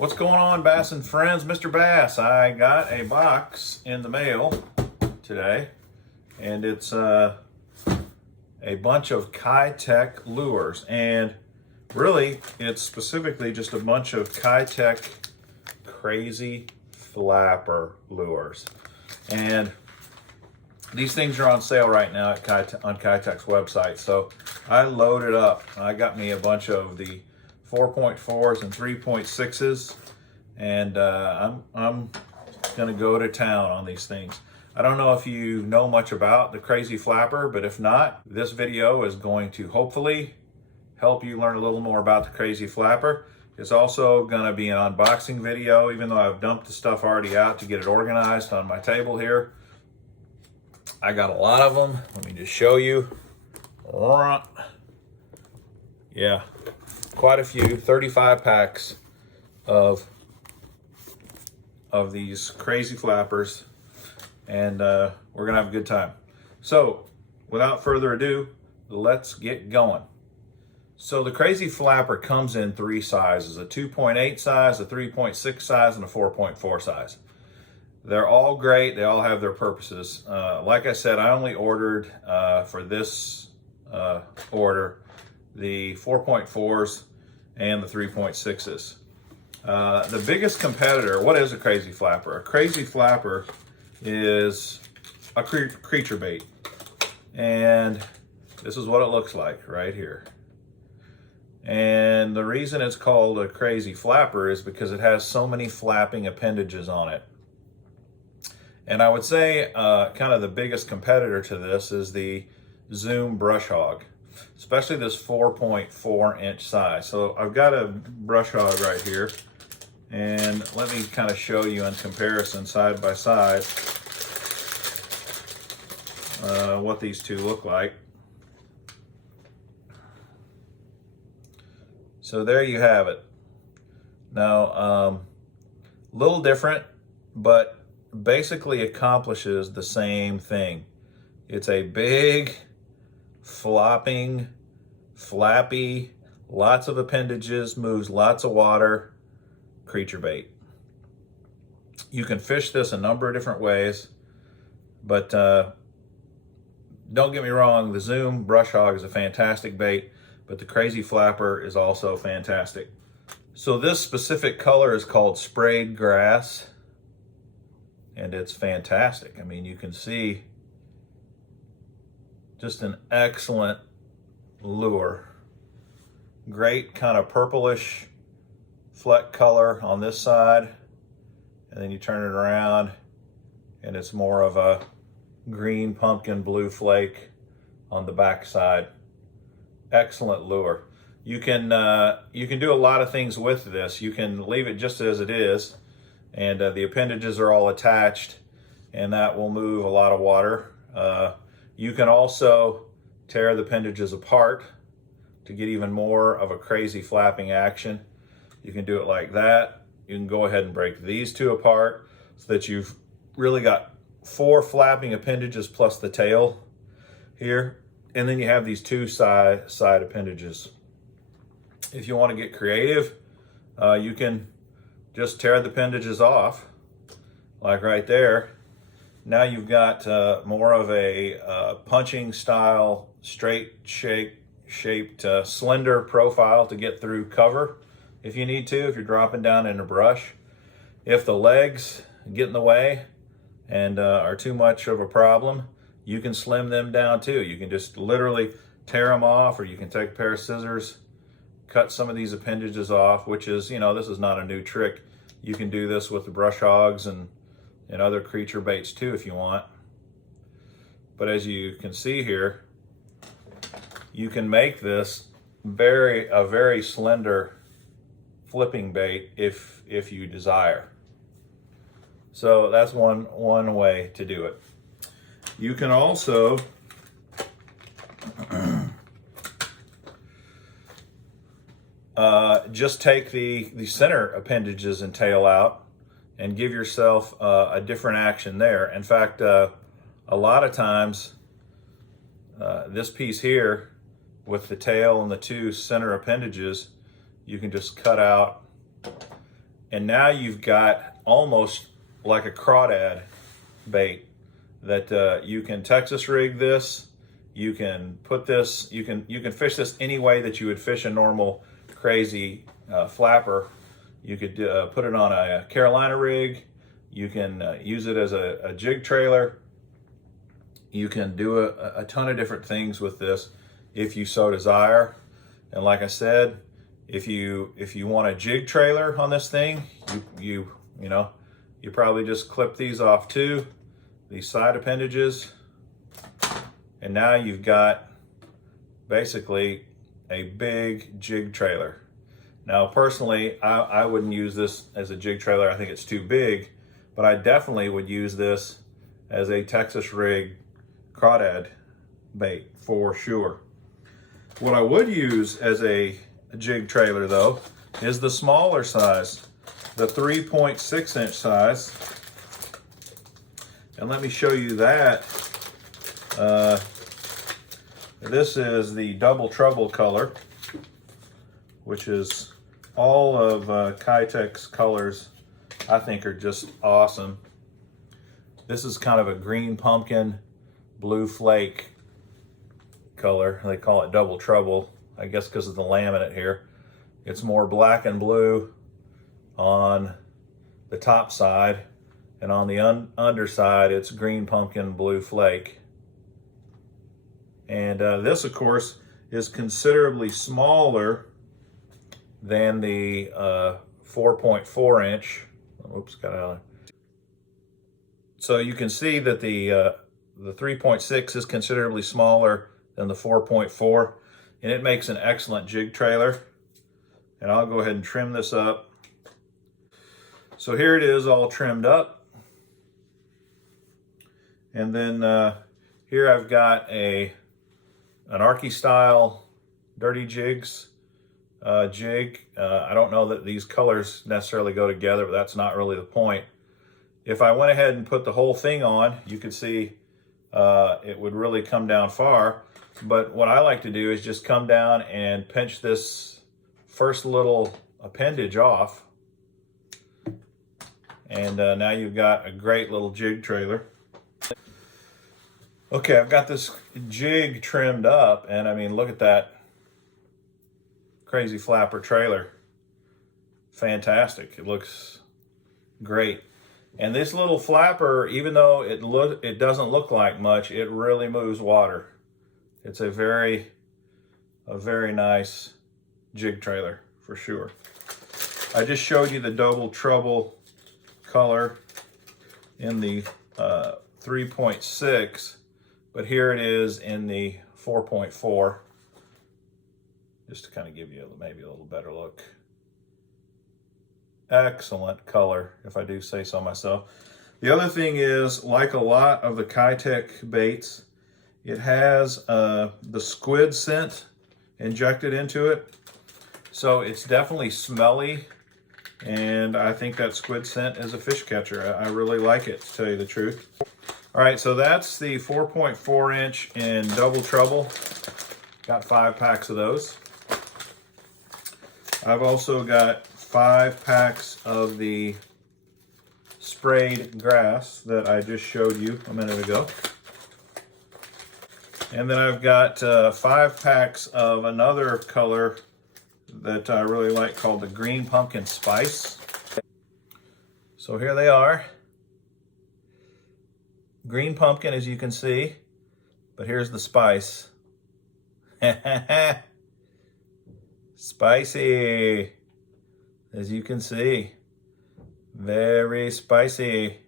What's going on, Bass and friends? Mr. Bass. I got a box in the mail today, and it's a bunch of Keitech lures, and really it's specifically just a bunch of Keitech Crazy Flapper lures. And these things are on sale right now at on Keitech's website. So I loaded up. I got me a bunch of the 4.4s and 3.6s, and I'm gonna go to town on these things. I don't know if you know much about the Crazy Flapper, but if not, this video is going to hopefully help you learn a little more about the Crazy Flapper. It's also gonna be an unboxing video, even though I've dumped the stuff already out to get it organized on my table here. I got a lot of them. Let me just show you. Yeah, quite a few, 35 packs of these Crazy Flappers, and we're gonna have a good time. So without further ado, let's get going. So the Crazy Flapper comes in three sizes: a 2.8 size, a 3.6 size, and a 4.4 size. They're all great. They all have their purposes. Like I said, I only ordered for this order the 4.4s and the 3.6s. The biggest competitor, what is a Crazy Flapper? A Crazy Flapper is a creature bait. And this is what it looks like right here. And the reason it's called a Crazy Flapper is because it has so many flapping appendages on it. And I would say kind of the biggest competitor to this is the Zoom Brush Hog, especially this 4.4 inch size. So I've got a brush hog right here, and let me kind of show you in comparison side by side what these two look like. So there you have it. Now, a little different, but basically accomplishes the same thing. It's a big, flopping, flappy, lots of appendages, moves lots of water creature bait. You can fish this a number of different ways, but don't get me wrong, the Zoom Brush Hog is a fantastic bait, but the Crazy Flapper is also fantastic. So this specific color is called Sprayed Grass, and it's fantastic. I mean, you can see just an excellent lure. Great kind of purplish fleck color on this side, and then you turn it around and it's more of a green pumpkin blue flake on the back side. Excellent lure. You can do a lot of things with this. You can leave it just as it is, and the appendages are all attached, and that will move a lot of water. You can also tear the appendages apart to get even more of a crazy flapping action. You can do it like that. You can go ahead and break these two apart so that you've really got 4 flapping appendages plus the tail here. And then you have these 2 side appendages. If you want to get creative, you can just tear the appendages off, like right there. Now you've got more of a punching style, straight shaped slender profile to get through cover if you need to, if you're dropping down in a brush. If the legs get in the way and are too much of a problem, you can slim them down too. You can just literally tear them off, or you can take a pair of scissors, cut some of these appendages off, which is, you know, this is not a new trick. You can do this with the brush hogs and other creature baits too if you want. But as you can see here, you can make this a very slender flipping bait if you desire. So that's one way to do it. You can also just take the center appendages and tail out and give yourself a different action there. In fact, a lot of times this piece here with the tail and the 2 center appendages, you can just cut out And now you've got almost like a crawdad bait that you can Texas rig this. You can put this, you can fish this any way that you would fish a normal crazy flapper. You could put it on a Carolina rig. You can use it as a jig trailer. You can do a ton of different things with this if you so desire. And like I said, if you want a jig trailer on this thing, you probably just clip these off too, these side appendages, and now you've got basically a big jig trailer. Now personally, I wouldn't use this as a jig trailer. I think it's too big, but I definitely would use this as a Texas rig crawdad bait for sure. What I would use as a jig trailer though is the smaller size, the 3.6 inch size. And let me show you that. This is the double trouble color, which is all of Keitech's colors. I think are just awesome. This is kind of a green pumpkin, blue flake color. They call it double trouble, I guess because of the laminate here. It's more black and blue on the top side, and on the underside it's green pumpkin, blue flake. And this of course is considerably smaller than the 4.4 inch. Oops, got out of there. So you can see that the 3.6 is considerably smaller than the 4.4, and it makes an excellent jig trailer. And I'll go ahead and trim this up. So here it is all trimmed up. And then here I've got an Arky style dirty jigs jig. I don't know that these colors necessarily go together, but that's not really the point. If I went ahead and put the whole thing on, you could see it would really come down far. But what I like to do is just come down and pinch this first little appendage off. And now you've got a great little jig trailer. Okay, I've got this jig trimmed up, and I mean, look at that Crazy Flapper trailer. Fantastic. It looks great. And this little flapper, even though it doesn't look like much, it really moves water. It's a very nice jig trailer for sure. I just showed you the double trouble color in the 3.6, but here it is in the 4.4, just to kind of give you maybe a little better look. Excellent color, if I do say so myself. The other thing is, like a lot of the Keitech baits, it has the squid scent injected into it. So it's definitely smelly, and I think that squid scent is a fish catcher. I really like it, to tell you the truth. All right, so that's the 4.4 inch in double trouble. Got 5 packs of those. I've also got 5 packs of the sprayed grass that I just showed you a minute ago. And then I've got 5 packs of another color that I really like called the green pumpkin spice. So here they are. Green pumpkin, as you can see, but here's the spice. Spicy, as you can see. Very spicy.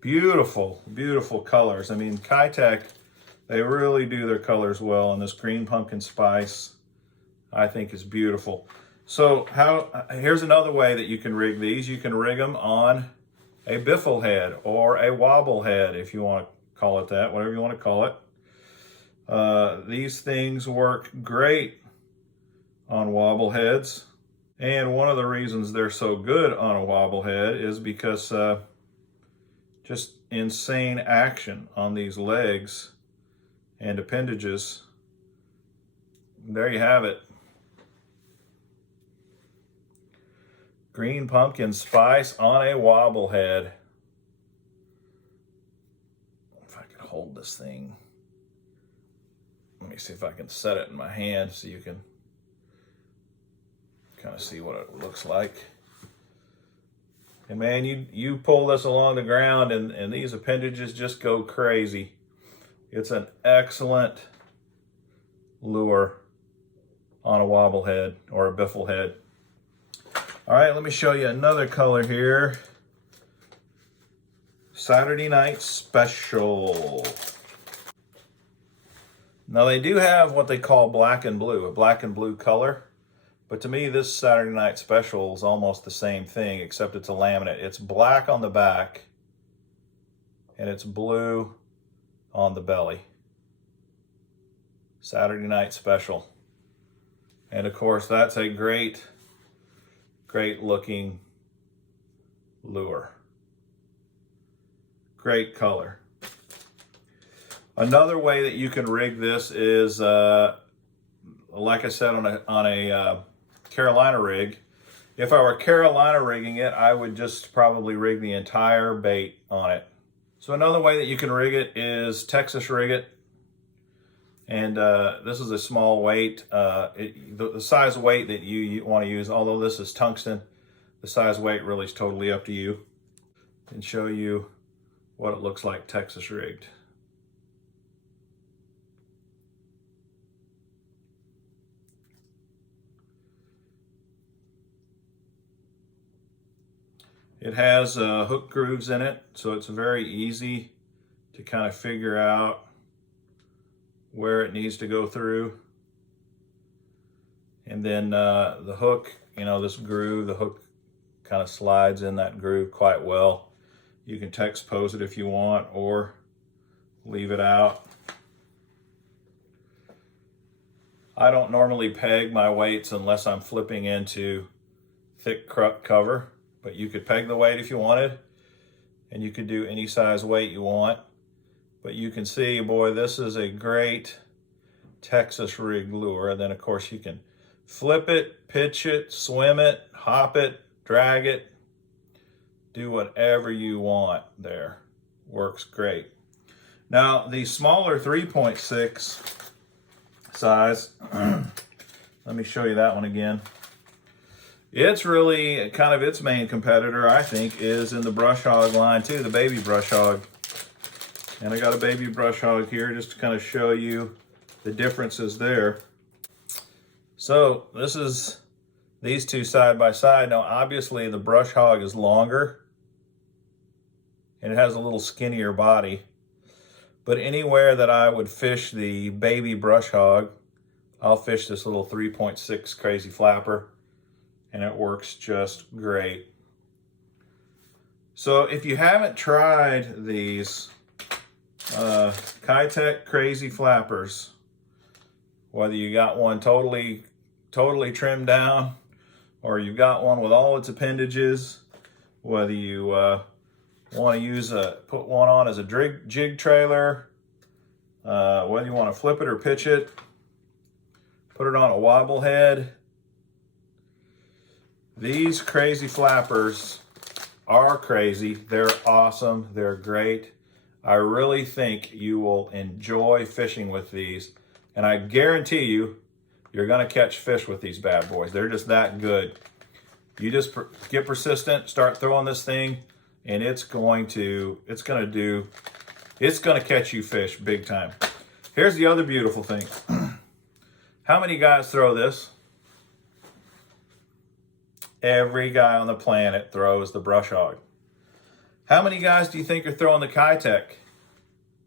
Beautiful, beautiful colors. I mean, Keitech, they really do their colors well, and this green pumpkin spice, I think, is beautiful. So here's another way that you can rig these. You can rig them on a biffle head or a wobble head, if you want to call it that, whatever you want to call it. These things work great on wobble heads. And one of the reasons they're so good on a wobble head is because just insane action on these legs and appendages. There you have it. Green pumpkin spice on a wobble head. If I could hold this thing. Let me see if I can set it in my hand so you can kind of see what it looks like. And man, you pull this along the ground and these appendages just go crazy. It's an excellent lure on a wobble head or a biffle head. All right, let me show you another color here. Saturday Night Special. Now they do have what they call black and blue, a black and blue color. But to me, this Saturday Night Special is almost the same thing, except it's a laminate. It's black on the back, and it's blue on the belly. Saturday Night Special. And of course, that's a great looking lure. Great color. Another way that you can rig this is, like I said, on a Carolina rig. If I were Carolina rigging it, I would just probably rig the entire bait on it. So another way that you can rig it is Texas rig it. And this is a small weight. The size weight that you want to use, although this is tungsten, the size weight really is totally up to you. And show you what it looks like Texas rigged. It has hook grooves in it, so it's very easy to kind of figure out where it needs to go through. And then the hook, you know, this groove, the hook kind of slides in that groove quite well. You can text pose it if you want or leave it out. I don't normally peg my weights unless I'm flipping into thick cover. But you could peg the weight if you wanted, and you could do any size weight you want. But you can see, boy, this is a great Texas rig lure. And then, of course, you can flip it, pitch it, swim it, hop it, drag it, do whatever you want there. Works great. Now, the smaller 3.6 size, let me show you that one again. It's really kind of its main competitor, I think, is in the brush hog line too, the baby brush hog. And I got a baby brush hog here just to kind of show you the differences there. So this is these two side by side. Now obviously the brush hog is longer and it has a little skinnier body. But anywhere that I would fish the baby brush hog, I'll fish this little 3.6 Crazy Flapper. And it works just great. So if you haven't tried these Keitech Crazy Flappers, whether you got one totally trimmed down, or you've got one with all its appendages, whether you want to put one on as a jig trailer, whether you want to flip it or pitch it, put it on a wobble head. These Crazy Flappers are crazy. They're awesome. They're great. I really think you will enjoy fishing with these. And I guarantee you, you're going to catch fish with these bad boys. They're just that good. You just get persistent, start throwing this thing, and it's going to catch you fish big time. Here's the other beautiful thing. How many guys throw this? Every guy on the planet throws the brush hog. How many guys do you think are throwing the Keitech,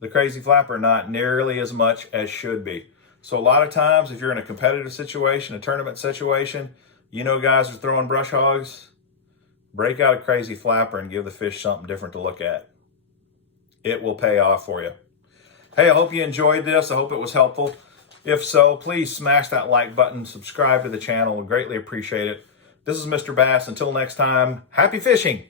the Crazy Flapper? Not nearly as much as should be. So a lot of times, if you're in a competitive situation, a tournament situation, you know guys are throwing brush hogs, break out a Crazy Flapper and give the fish something different to look at. It will pay off for you. Hey, I hope you enjoyed this. I hope it was helpful. If so, please smash that like button, subscribe to the channel. We'll greatly appreciate it. This is Mr. Bass. Until next time, happy fishing.